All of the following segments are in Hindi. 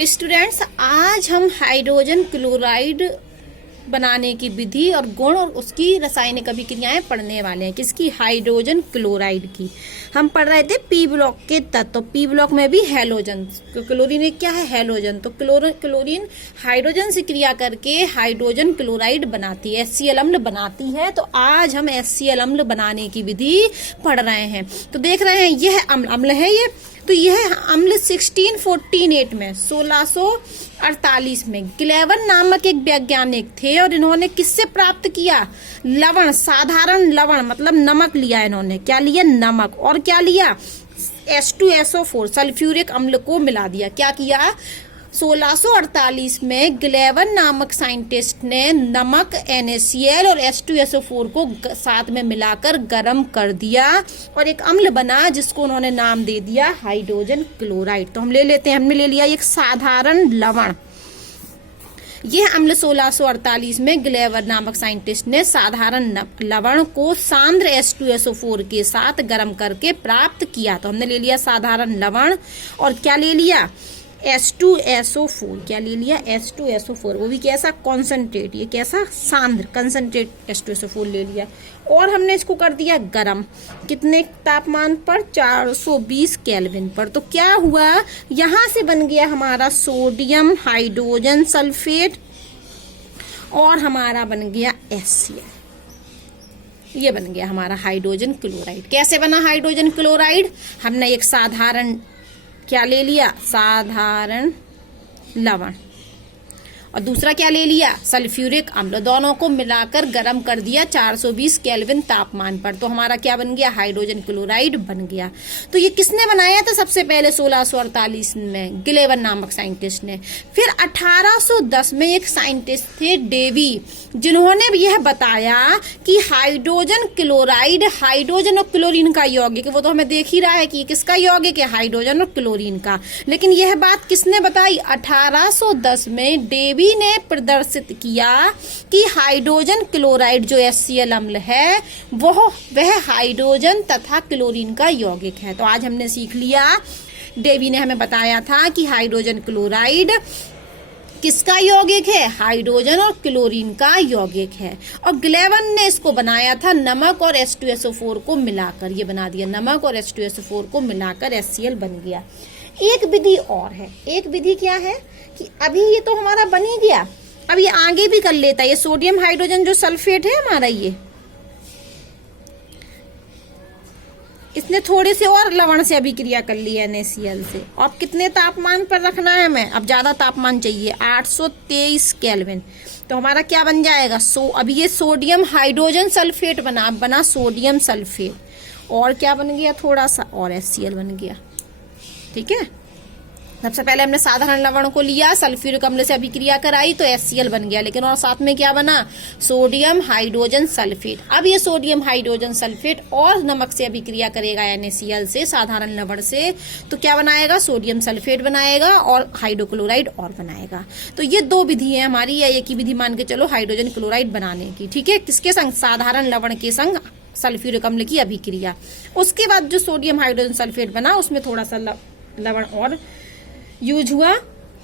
स्टूडेंट्स, आज हम हाइड्रोजन क्लोराइड बनाने की विधि और गुण और उसकी रासायनिक अभिक्रियाएं पढ़ने वाले हैं। किसकी? हाइड्रोजन क्लोराइड की। हम पढ़ रहे थे पी ब्लॉक के तत्व। पी ब्लॉक में भी हैलोजन, क्लोरीन एक क्या है? हैलोजन। तो क्लोरीन हाइड्रोजन से क्रिया करके हाइड्रोजन क्लोराइड बनाती है, HCl अम्ल बनाती है। तो आज हम HCl अम्ल बनाने की विधि पढ़ रहे हैं। तो देख रहे हैं यह अम्ल है ये। तो यह अम्ल 1648 में 1648 में ग्लेवन नामक एक वैज्ञानिक थे और इन्होंने किससे प्राप्त किया? लवण, साधारण लवण मतलब नमक लिया इन्होंने। क्या लिया? नमक। और क्या लिया? H2SO4 सल्फ्यूरिक अम्ल को मिला दिया। क्या किया? 1648 में ग्लेवन नामक साइंटिस्ट ने नमक NaCl और H2SO4 को साथ में मिलाकर गर्म कर दिया और एक अम्ल बना जिसको उन्होंने नाम दे दिया हाइड्रोजन क्लोराइड। तो हम ले लेते हैं, हमने ले लिया एक साधारण लवण। यह अम्ल 1648 में ग्लेवर नामक साइंटिस्ट ने साधारण लवण को सांद्र H2SO4 के साथ गर्म करके प्राप्त किया। तो हमने ले लिया साधारण लवण और क्या ले लिया? H2SO4। क्या ले लिया? H2SO4। वो भी कैसा? कॉन्सेंट्रेट। ये कैसा? सांद्र कंसंट्रेट H2SO4 ले लिया और हमने इसको कर दिया गरम। कितने तापमान पर? 420 केल्विन पर। तो क्या हुआ? यहां से बन गया हमारा सोडियम हाइड्रोजन सल्फेट और हमारा बन गया HCl। ये बन गया हमारा हाइड्रोजन क्लोराइड। कैसे बना हाइड्रोजन क्लोराइड? हमने एक साधारण क्या ले लिया? साधारण लवण और दूसरा क्या ले लिया? सल्फ्यूरिक अम्ल। दोनों को मिलाकर गर्म कर दिया 420 केल्विन तापमान पर। तो हमारा क्या बन गया? हाइड्रोजन क्लोराइड बन गया। तो ये किसने बनाया था? सबसे पहले 1648 में ग्लेवन नामक साइंटिस्ट ने। फिर 1810 में एक साइंटिस्ट थे डेवी, जिन्होंने यह बताया कि हाइड्रोजन क्लोराइड हाइड्रोजन और क्लोरीन का यौगिक, वो तो हमें देख ही रहा है कि किसका यौगिक है? हाइड्रोजन और क्लोरीन का। लेकिन यह बात किसने बताई? 1810 में डेवी ने प्रदर्शित किया कि हाइड्रोजन क्लोराइड जो HCl अम्ल है वह हाइड्रोजन तथा क्लोरीन का यौगिक है। तो आज हमने सीख लिया, डेवी ने हमें बताया था कि हाइड्रोजन क्लोराइड किसका यौगिक है? हाइड्रोजन और क्लोरीन का यौगिक है। और ग्लेवन ने इसको बनाया था नमक और H2SO4 को मिलाकर। ये बना दिया, नमक और H2SO4 को मिलाकर HCl बन गया। एक विधि और है। एक विधि क्या है कि अभी ये तो हमारा बन ही गया, अब ये आगे भी कर लेता है। ये सोडियम हाइड्रोजन जो सल्फेट है हमारा, ये इसने थोड़े से और लवण से अभिक्रिया कर ली है NaCl से। अब कितने तापमान पर रखना है हमें? अब ज्यादा तापमान चाहिए, 823 केल्विन। तो हमारा क्या बन जाएगा? अभी ये सोडियम हाइड्रोजन सल्फेट बना सोडियम सल्फेट और क्या बन गया? थोड़ा सा और HCl बन गया। ठीक है, सबसे पहले हमने साधारण लवण को लिया, सल्फ्यूरिक अम्ल से अभिक्रिया कराई तो HCl बन गया। लेकिन और साथ में क्या बना? Sodium hydrogen sulphate. अब ये सोडियम हाइड्रोजन सल्फेट और नमक से अभिक्रिया करेगा NaCl से, साधारण लवण से, तो क्या बनाएगा? सोडियम सल्फेट बनाएगा और हाइड्रोक्लोराइड और बनाएगा। तो ये दो विधि है हमारी, या एक ही विधि मान के चलो हाइड्रोजन क्लोराइड बनाने की। ठीक है, किसके संग? साधारण लवण के संग सल्फ्यूरिक अम्ल की अभिक्रिया। उसके बाद जो सोडियम हाइड्रोजन सल्फेट बना उसमें थोड़ा सा लवण और यूज हुआ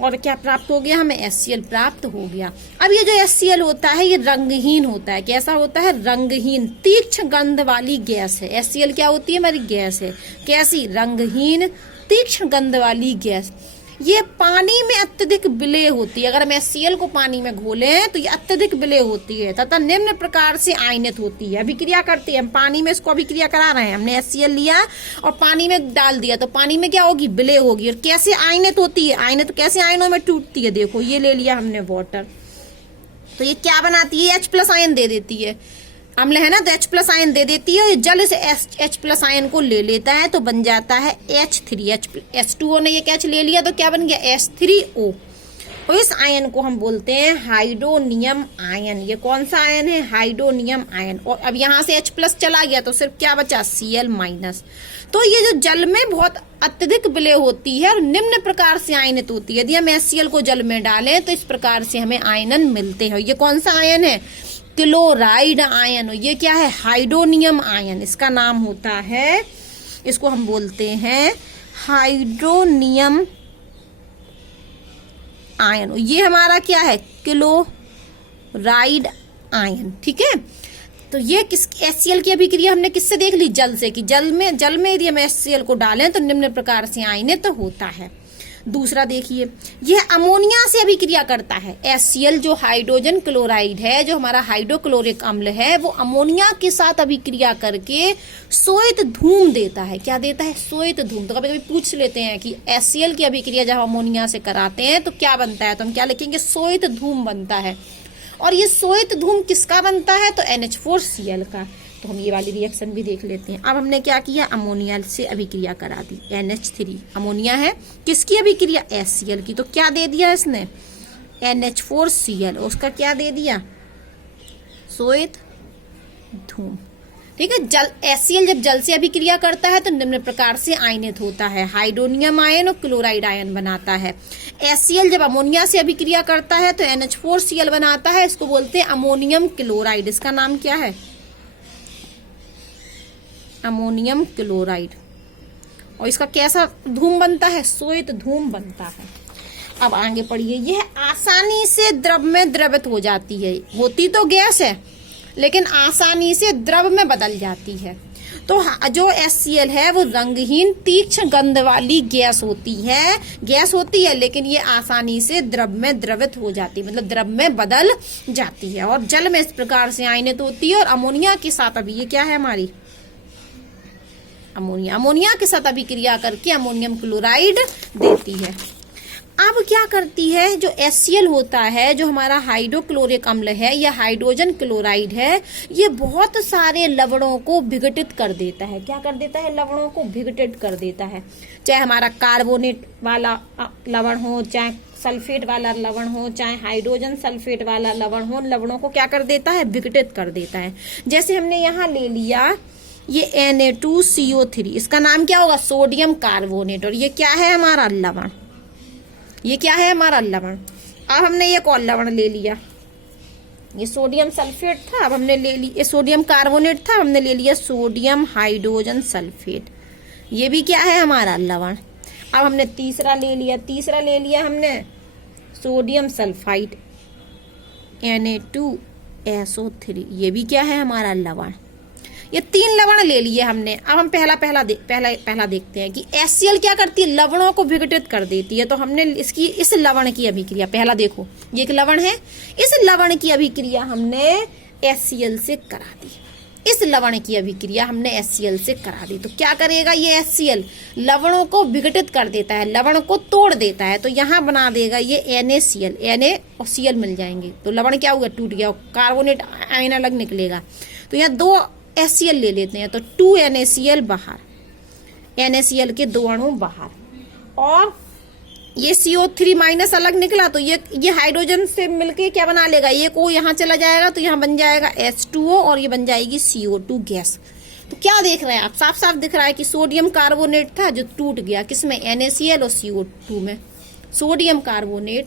और क्या प्राप्त हो गया? हमें HCl प्राप्त हो गया। अब ये जो HCl होता है ये रंगहीन होता है। कैसा होता है? रंगहीन, तीक्ष्ण गंध वाली गैस है। HCl क्या होती है? हमारी गैस है। कैसी? रंगहीन तीक्ष्ण गंध वाली गैस। ये पानी में अत्यधिक विलेय होती है। अगर हम HCl को पानी में घोलें तो ये अत्यधिक विलेय होती है तथा निम्न प्रकार से आयनित होती है। अभिक्रिया करती है, हम पानी में इसको अभिक्रिया करा रहे हैं। हमने HCl लिया और पानी में डाल दिया तो पानी में क्या होगी? विलेय होगी। और कैसे आयनित होती है? आयनित कैसे आयनों में टूटती है? देखो, ये ले लिया हमने वाटर, तो ये क्या बनाती है? H+ आयन दे देती है। अम्ल है ना, तो H+ आयन दे देती है और जल से H+ आयन को ले लेता है तो बन जाता है H3। H2O ने ये H ले लिया तो क्या बन गया? H3O। और इस आयन को हम बोलते हैं हाइड्रोनियम आयन। ये कौन सा आयन है? Hydronium ion. और अब यहाँ से H+ चला गया तो सिर्फ क्या बचा? Cl-। तो ये जो जल में बहुत अत्यधिक विलेय होती है और निम्न प्रकार से आयनित होती है। यदि हम HCl को जल में डालें तो इस प्रकार से हमें आयनन मिलते हैं। ये कौन सा आयन है? Chloride ion. ये क्या है? Hydronium ion. इसका नाम होता है, इसको हम बोलते हैं हाइड्रोनियम आयन, ये हमारा क्या है, क्लोराइड आयन। ठीक है, तो ये किस HCl की अभिक्रिया हमने किससे देख ली, जल से, कि जल में यदि हम HCl को डालें तो निम्न प्रकार से आयनित होता है। दूसरा देखिए, यह अमोनिया से अभिक्रिया करता है। HCl जो हाइड्रोजन क्लोराइड है, जो हमारा हाइड्रोक्लोरिक अम्ल है, वो अमोनिया के साथ अभिक्रिया करके श्वेत धूम देता है। क्या देता है, श्वेत धूम। तो कभी कभी पूछ लेते हैं कि HCl की अभिक्रिया जब अमोनिया से कराते हैं तो क्या बनता है, तो हम क्या लिखेंगे, श्वेत धूम बनता है। और ये श्वेत धूम किसका बनता है, तो NH4Cl का। तो हम ये वाली रिएक्शन भी देख लेते हैं। अब हमने क्या किया, अमोनिया से अभिक्रिया करा दी, NH3 अमोनिया है, किसकी अभिक्रिया, HCl की। तो क्या दे दिया इसने, NH4Cl, उसका क्या दे दिया, श्वेत धूम। ठीक है, जल HCl जब जल से अभिक्रिया करता है तो निम्न प्रकार से आयनित होता है, हाइड्रोनियम आयन और क्लोराइड आयन बनाता है। HCl जब अमोनिया से अभिक्रिया करता है तो NH4Cl बनाता है, इसको बोलते हैं अमोनियम क्लोराइड। इसका नाम क्या है, अमोनियम क्लोराइड। और इसका कैसा धूम बनता है, श्वेत धूम बनता है। अब आगे पढ़िए, यह आसानी से द्रव में द्रवित हो जाती है, होती तो गैस है लेकिन आसानी से द्रव में बदल जाती है। तो जो HCl है वो रंगहीन तीक्ष्ण गंध वाली गैस होती है, लेकिन ये आसानी से द्रव में द्रवित हो जाती है, मतलब द्रव में बदल जाती है और जल में इस प्रकार से आयनित होती है। और अमोनिया के साथ अभी ये क्या है हमारी, अमोनिया के साथ अभिक्रिया करके अमोनियम क्लोराइड देती है। अब क्या करती है, जो HCl होता है, जो हमारा हाइड्रोक्लोरिक अम्ल है या हाइड्रोजन क्लोराइड है, ये बहुत सारे लवणों को विघटित कर देता है। क्या कर देता है, लवणों को विघटित कर देता है। चाहे हमारा कार्बोनेट वाला लवण हो, चाहे सल्फेट वाला लवण हो, चाहे हाइड्रोजन सल्फेट वाला लवण हो, लवणों को क्या कर देता है, विघटित कर देता है। जैसे हमने यहाँ ले लिया ये Na2CO3, इसका नाम क्या होगा, सोडियम कार्बोनेट, और ये क्या है हमारा लवण, ये क्या है हमारा लवण। अब हमने एक और लवण ले लिया, ये सोडियम सल्फेट था, अब हमने ले लिया, ये सोडियम कार्बोनेट था, हमने ले लिया सोडियम हाइड्रोजन सल्फेट, ये भी क्या है हमारा लवण। अब हमने तीसरा ले लिया हमने सोडियम सल्फाइड Na2SO3, ये भी क्या है हमारा लवण। ये 3 लवण ले लिए हमने। अब हम पहला देखते हैं कि HCl क्या करती है, लवणों को विघटित कर देती है। तो हमने इस लवण की अभिक्रिया, पहला देखो ये एक लवण है, इस लवण की अभिक्रिया हमने HCl से करा दी, इस लवण की अभिक्रिया हमने HCl से करा दी। तो क्या करेगा ये HCl, लवणों को विघटित कर देता है, लवण को तोड़ देता है। तो यहाँ बना देगा ये NaCl, Na और Cl मिल जाएंगे, तो लवण क्या हुआ, टूट गया, कार्बोनेट आयन अलग निकलेगा। तो यहाँ 2 HCl ले लेते हैं, तो 2 NaCl बाहर, NaCl के 2 अणु बाहर, और ये CO3 माइनस अलग निकला, तो ये हाइड्रोजन से मिलके क्या बना लेगा, ये को यहाँ चला जाएगा, तो यहाँ बन जाएगा H2O और ये बन जाएगी CO2 गैस। तो क्या देख रहे हैं आप, साफ साफ दिख रहा है कि सोडियम कार्बोनेट था जो टूट गया, किसमें, NaCl और CO2 में। सोडियम कार्बोनेट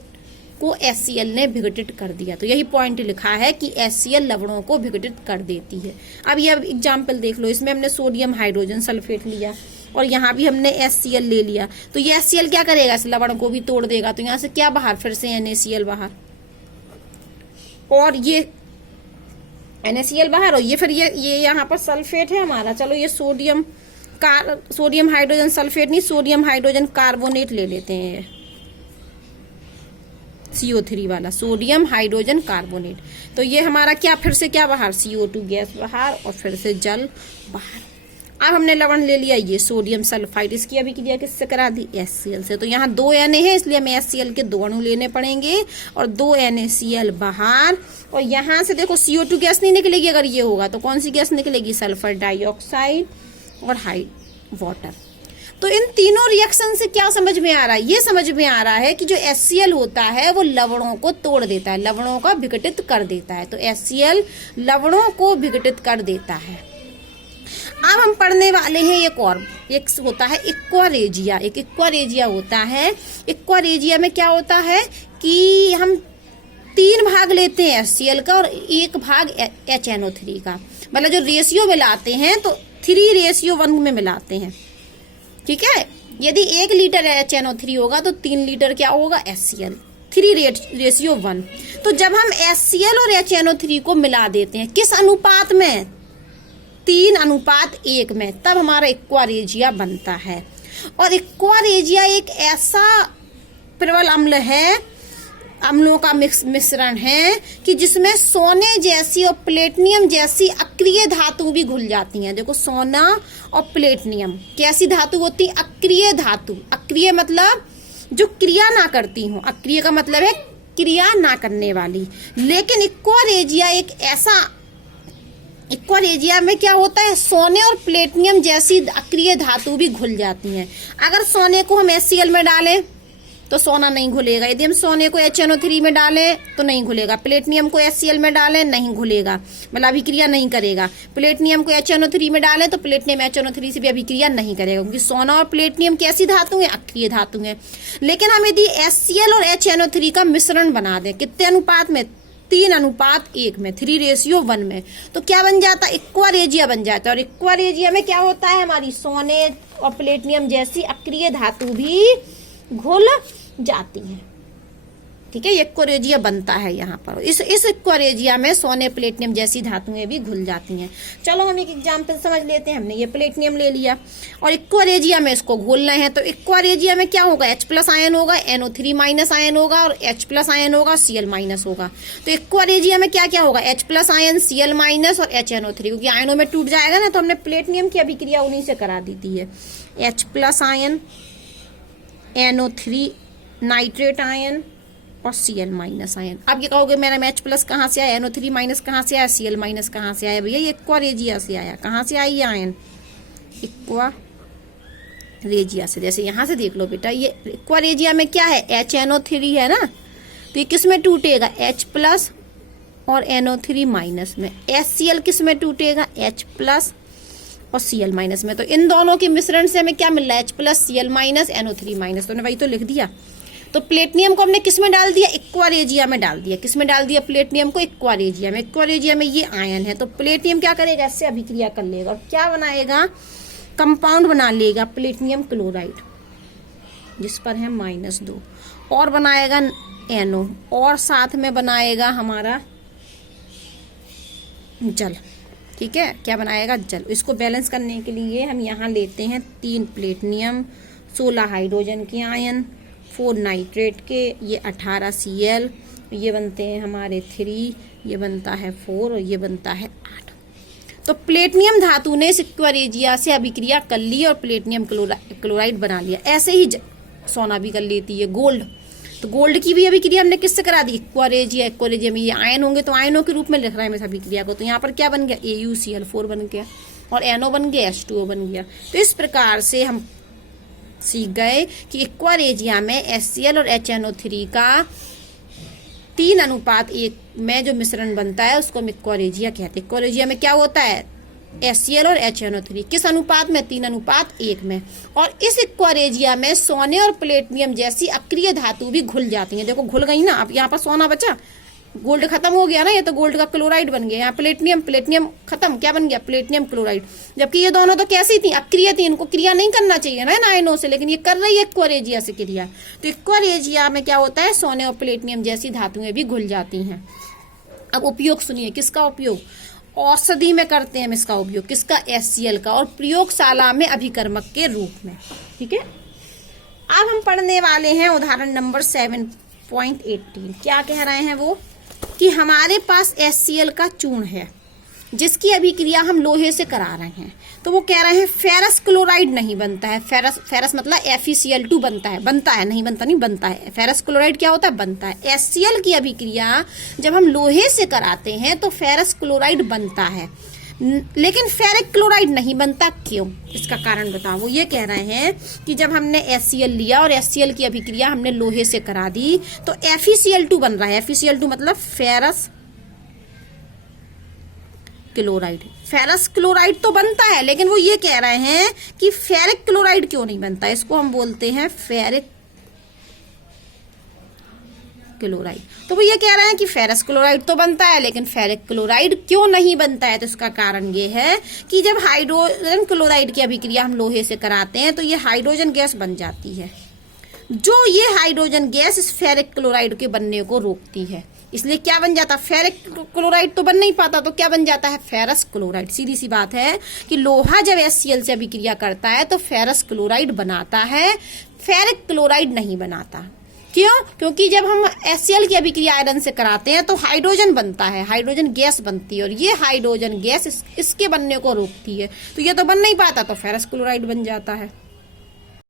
को HCl ने विघटित कर दिया। तो यही पॉइंट लिखा है कि HCl लवणों को विघटित कर देती है। अब ये एग्जाम्पल देख लो, इसमें हमने सोडियम हाइड्रोजन सल्फेट लिया और यहाँ भी हमने HCl ले लिया। तो ये HCl क्या करेगा, इस लवण को भी तोड़ देगा। तो यहाँ से क्या बाहर, फिर से NaCl बाहर, और ये NaCl बाहर, और ये फिर ये यहाँ पर सल्फेट है हमारा। चलो ये सोडियम हाइड्रोजन सल्फेट नहीं, सोडियम हाइड्रोजन कार्बोनेट ले लेते हैं, CO3 वाला, सोडियम हाइड्रोजन कार्बोनेट। तो ये हमारा क्या, फिर से क्या बाहर, CO2 गैस बाहर और फिर से जल बाहर। अब हमने लवण ले लिया ये सोडियम सल्फाइड, इसकी अभिक्रिया किससे करा दी, HCl से। तो यहाँ 2 Na है, इसलिए हमें HCl के 2 अणु लेने पड़ेंगे और 2 NaCl बाहर। और यहाँ से देखो CO2 गैस नहीं निकलेगी, अगर ये होगा तो कौन सी गैस निकलेगी, सल्फर डाइऑक्साइड और वाटर। तो इन तीनों रिएक्शन से क्या समझ में आ रहा है, ये समझ में आ रहा है कि जो HCl होता है वो लवणों को तोड़ देता है, लवणों का विघटित कर देता है। तो HCl लवणों को विघटित कर देता है। अब हम पढ़ने वाले हैं एक होता है इक्वारेजिया। एक इक्वारेजिया होता है। इक्वारेजिया में क्या होता है कि हम 3 भाग लेते हैं HCl का और 1 भाग HNO3 का, मतलब जो रेशियो मिलाते हैं तो 3:1 में मिलाते हैं। ठीक है, यदि 1 लीटर HNO3 होगा तो 3 लीटर क्या होगा, HCl। 3:1। तो जब हम HCl और HNO3 को मिला देते हैं किस अनुपात में, 3:1 में, तब हमारा एक्वा रेजिया बनता है। और एक्वा रेजिया एक ऐसा प्रबल अम्ल है, अम्लों का मिश्रण है कि जिसमें सोने जैसी और प्लेटिनियम जैसी अक्रिय धातु भी घुल जाती हैं। देखो सोना और प्लेटिनियम कैसी धातु होती है, अक्रिय धातु। अक्रिय मतलब जो क्रिया ना करती हो, अक्रिय का मतलब है क्रिया ना करने वाली। लेकिन एक्वा रेजिया एक ऐसा, एक्वा रेजिया में क्या होता है, सोने और प्लेटिनियम जैसी अक्रिय धातु भी घुल जाती हैं। अगर सोने को हम HCl में डालें तो सोना नहीं घुलेगा, यदि हम सोने को HNO3 में डालें तो नहीं घुलेगा, प्लेटिनियम को HCl में डालें नहीं घुलेगा, मतलब अभिक्रिया नहीं करेगा। प्लेटिनियम को HNO3 में डालें तो प्लेटिनियम HNO3 से भी अभिक्रिया नहीं करेगा, क्योंकि सोना और प्लेटिनियम कैसी धातु है, अक्रिय धातु है। लेकिन हम यदि HCl और HNO3 का मिश्रण बना दें, कितने अनुपात में, 3:1 में, 3:1 में, तो क्या बन जाता है, एक्वा रेजिया बन जाता है। और एक्वा रेजिया में क्या होता है, हमारी सोने और प्लेटिनियम जैसी अक्रिय धातु भी घुल जाती है। ठीक है, एक्वा रेजिया बनता है यहाँ पर। इस एक्वा रेजिया में सोने प्लेटिनियम जैसी धातुएं भी घुल जाती हैं। चलो हम एक एग्जाम्पल समझ लेते हैं। हमने ये प्लेटिनियम ले लिया और एक्वा रेजिया में इसको घोलना है, तो एक्वा रेजिया में क्या होगा, H+ आयन होगा, NO3- आयन होगा और H+ आयन होगा, Cl- होगा। तो एक्वा रेजिया में क्या क्या होगा, H+ आयन, Cl- और HNO3, क्योंकि आयनों में टूट जाएगा ना, तो हमने प्लेटिनियम की अभिक्रिया उन्हीं से करा दी थी है। H+ ion, NO3 nitrate ion और Cl- आयन। अब ये कहोगे मेरा H+ कहाँ से आया, NO3- कहाँ से आया, Cl- कहाँ से आया, भैया ये एक्वा रेजिया से आया। कहाँ से आई ये आयन, एक्वा रेजिया से। जैसे यहाँ से देख लो बेटा, ये एक्वा रेजिया में क्या है, HNO3 है ना, तो ये किस में टूटेगा, H+ और NO3- में। HCl किस में टूटेगा, H+ और Cl- में। तो इन दोनों के मिश्रण से हमें क्या मिल रहा है, H+, Cl-, NO3-। तो वही तो लिख दिया। तो प्लेटिनियम को हमने किस में डाल दिया, एक्वा रेजिया में डाल दिया। किस में डाल दिया, प्लेटिनियम को एक्वा रेजिया में। एक्वा रेजिया में ये आयन है, तो प्लेटिनियम क्या करेगा, इससे अभिक्रिया कर लेगा और क्या बनाएगा, कंपाउंड बना लेगा प्लेटिनियम क्लोराइड, जिस पर है -2, और बनाएगा NO, और साथ में बनाएगा हमारा जल। ठीक है, क्या बनाएगा, जल। इसको बैलेंस करने के लिए हम यहाँ लेते हैं 3 प्लेटिनियम, 16 हाइड्रोजन के आयन, 4 नाइट्रेट के, ये 18 Cl, ये बनते हैं हमारे 3, ये बनता है 4 और ये बनता है 8। तो प्लेटिनियम धातु ने इस एक्वा रेजिया से अभिक्रिया कर ली और प्लेटिनियम क्लोराइड बना लिया। ऐसे ही सोना भी कर लेती है, गोल्ड। तो गोल्ड की भी अभिक्रिया हमने किससे करा दी, एक्वा रेजिया। एक्वा रेजिया में ये आयन होंगे तो आयनों के रूप में लिख रहा है मैं अभिक्रिया को। तो यहाँ पर क्या बन गया, AuCl4 बन गया और NO बन गया, H2O बन गया। तो इस प्रकार से हम सीख गए कि एक्वा रेजिया में HCl और HNO3 का 3:1 में जो मिश्रण बनता है उसको हम एक्वा रेजिया कहते हैं। एक्वा रेजिया में क्या होता है, HCl और HNO3 किस अनुपात में, 3:1 में। और इस एक्वा रेजिया में सोने और प्लेटिनियम जैसी अक्रिय धातु भी घुल जाती हैं। देखो घुल गई ना, अब यहाँ पर सोना बचा, गोल्ड खत्म हो गया ना, ये तो गोल्ड का क्लोराइड बन गया। यहाँ प्लेटिनियम खत्म, क्या बन गया, प्लेटिनियम क्लोराइड। जबकि ये दोनों तो कैसी थी, अक्रिय थी, इनको क्रिया नहीं करना चाहिए ना आयनों से, लेकिन ये कर रही है एक्वा रेजिया से क्रिया। तो एक्वा रेजिया में क्या होता है, सोने और प्लेटिनियम जैसी धातुएं भी घुल जाती हैं। अब उपयोग सुनिए, किसका उपयोग, औषधि में करते हैं हम इसका उपयोग, किसका, HCl का, और प्रयोगशाला में अभिकर्मक के रूप में। ठीक है, अब हम पढ़ने वाले हैं उदाहरण नंबर 7.18। क्या कह रहे हैं वो, कि हमारे पास HCl का चूर्ण है जिसकी अभिक्रिया हम लोहे से करा रहे हैं। तो वो कह रहे हैं फेरस क्लोराइड नहीं बनता है। फेरस मतलब FeCl2 बनता है, नहीं बनता है। फेरस क्लोराइड क्या होता है, बनता है। HCl की अभिक्रिया जब हम लोहे से कराते हैं तो फेरस क्लोराइड बनता है, लेकिन फेरिक क्लोराइड नहीं बनता। क्यों, इसका कारण बताओ। वो ये कह रहे हैं कि जब हमने HCl लिया और HCl की अभिक्रिया हमने लोहे से करा दी तो FeCl2 बन रहा है। FeCl2 मतलब फेरस क्लोराइड। फेरस क्लोराइड तो बनता है, लेकिन वो ये कह रहे हैं कि फेरिक क्लोराइड क्यों नहीं बनता। इसको हम बोलते हैं फेरिक क्लोराइड। तो वो ये कह रहे हैं कि फेरस क्लोराइड तो बनता है, लेकिन फेरिक क्लोराइड क्यों नहीं बनता है। तो इसका कारण ये है कि जब हाइड्रोजन क्लोराइड की अभिक्रिया हम लोहे से कराते हैं तो ये हाइड्रोजन गैस बन जाती है। जो ये हाइड्रोजन गैस इस फेरिक क्लोराइड के बनने को रोकती है। इसलिए क्या बन जाता, फेरिक क्लोराइड तो बन नहीं पाता, तो क्या बन जाता है, फेरस क्लोराइड। सीधी सी बात है कि लोहा जब HCl से अभिक्रिया करता है तो फेरस क्लोराइड बनाता है, फेरिक क्लोराइड नहीं बनाता। क्यों? क्योंकि जब हम HCl की अभिक्रिया आयरन से कराते हैं तो हाइड्रोजन बनता है, हाइड्रोजन गैस बनती है, और ये हाइड्रोजन गैस इसके बनने को रोकती है, तो ये तो बन नहीं पाता, तो फेरस क्लोराइड बन जाता है।